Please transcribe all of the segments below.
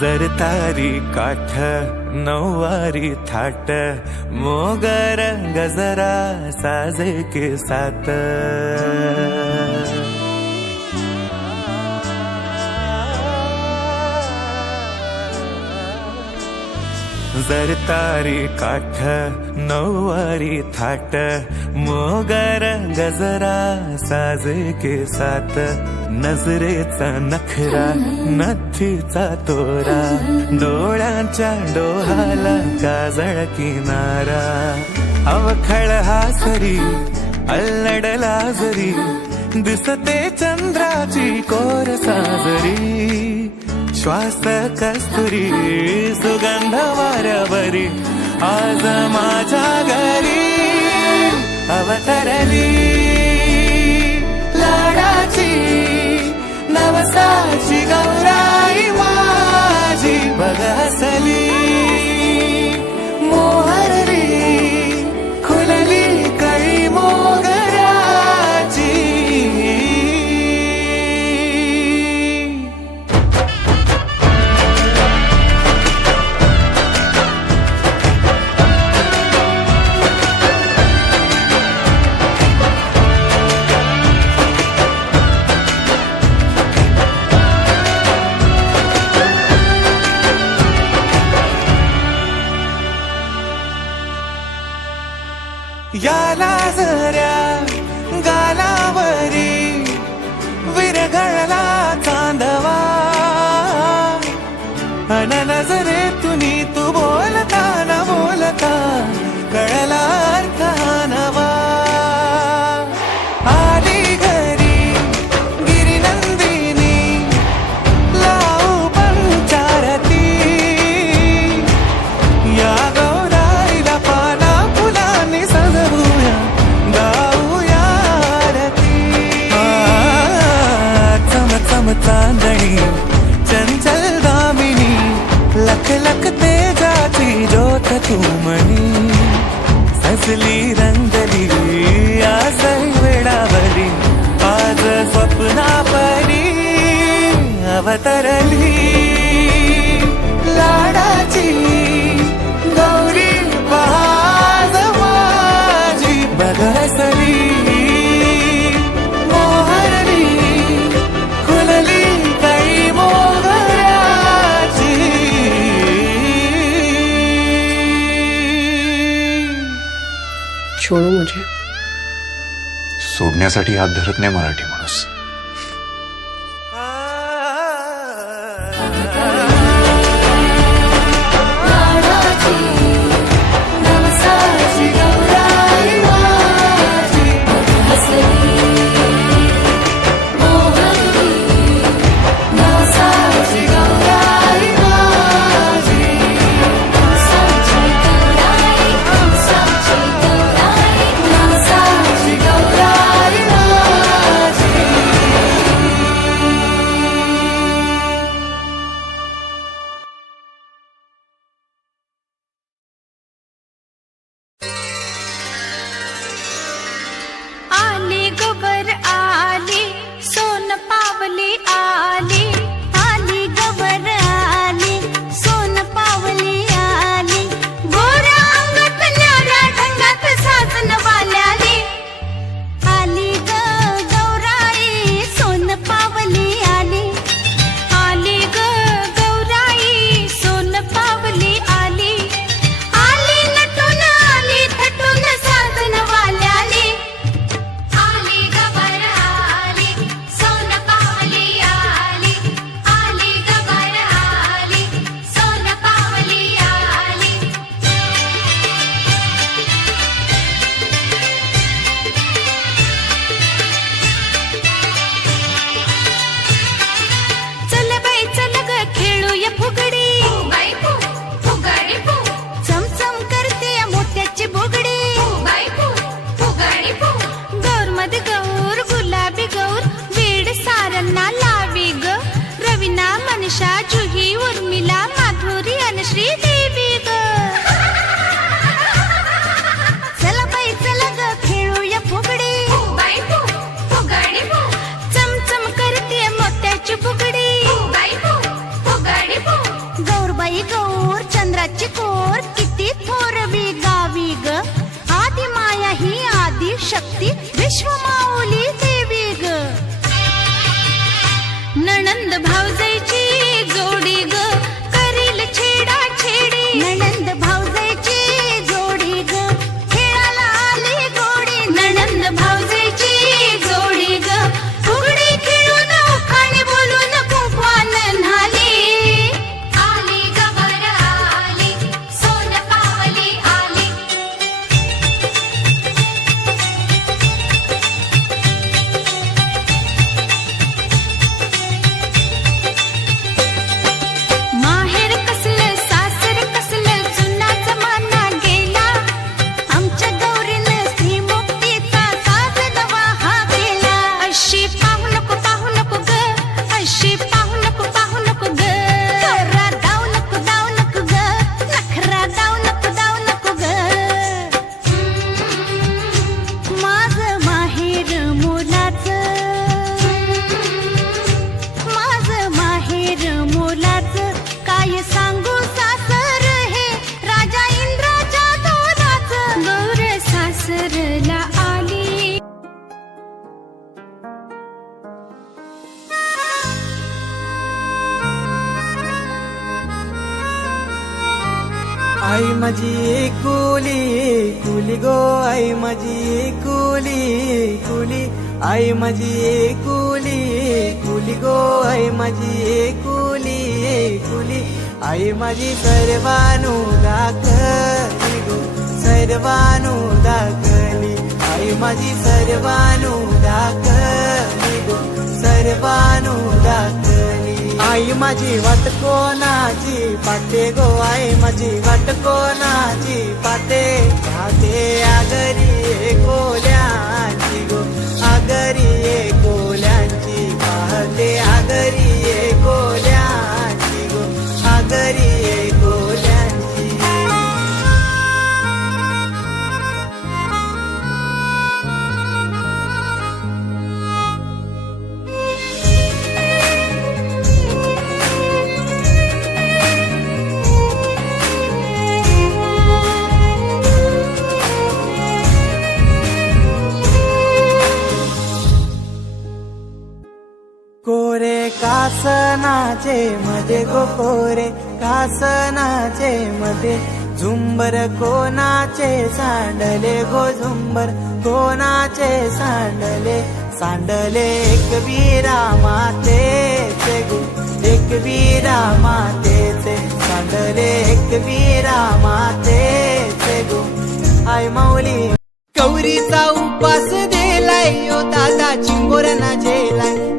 जर तारी काठ नऊवारी थाट मोगर गजरा साजे के साथ. जर तारी काठ नऊवारी थाट मोगर गजरा साजे के साथ. नजरेचा नखरा नथीचा तोरा डोळ्यांच्या डोहाला काजळ किनारा. अवखळ हा सरी अल्लडला जरी दिसते चंद्राची कोर साजरी. श्वास कस्तुरी सुगंध वाऱ्यावरी आज माझ्या घरी अवतरली. नवसाची गौराई माझी बघसली याला जऱ्या गालावरी विरघळला चांदवा. अन नजरे तुनी तू परी अवतरली. लाडाची गौरी पहाज माझी बघसली. मोहरली खुलली काही मोगराची छोड़ो मुझे. सोडण्यासाठी हात धरत नाही मराठी माणूस. आई माझी कुली कुली गो आई माझी कुली कुली. आई माझी कुली कुली गो आई माझी कुली कुली. आई माझी सर्वानु दाखली गो सर्वानु दाखली आई माझी सर्वानु दाखली गो सर्वानु दाखली आई माझी वाट कोणाची पाटे गो? आई माझी वाट कोणाची पाटे पाटे आगरी कोल्यांची गो. आगरी कोल्यांची पाहते आगरी. कासनाचे मध्ये गोपोरे कासनाचे मध्ये झुंबर कोणाचे सांडले? गो झुंबर कोणाचे सांडले? सांडले एक वीरा मातेचे गो एक वीरा मातेचे सांडले एक वीरा मातेचे गो आय माऊली गौरीचा उपास दिलाय यो दादा चिंबोऱ्यांना जेलाय.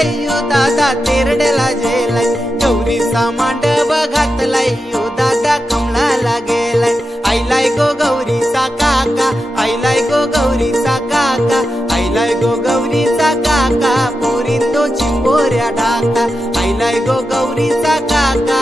दिलाय यो दादा तेरड्याला जेलाय. गौरीचा मांडव घातलाय यो दादा कमळाला गेलाय. आईलाय गो गौरीचा काका. आईलाय गो गौरीचा काका. आईलाय गो गौरीचा काका. पोरी तो चिंबोऱ्या डाका. आईलाय गो गौरीचा काका.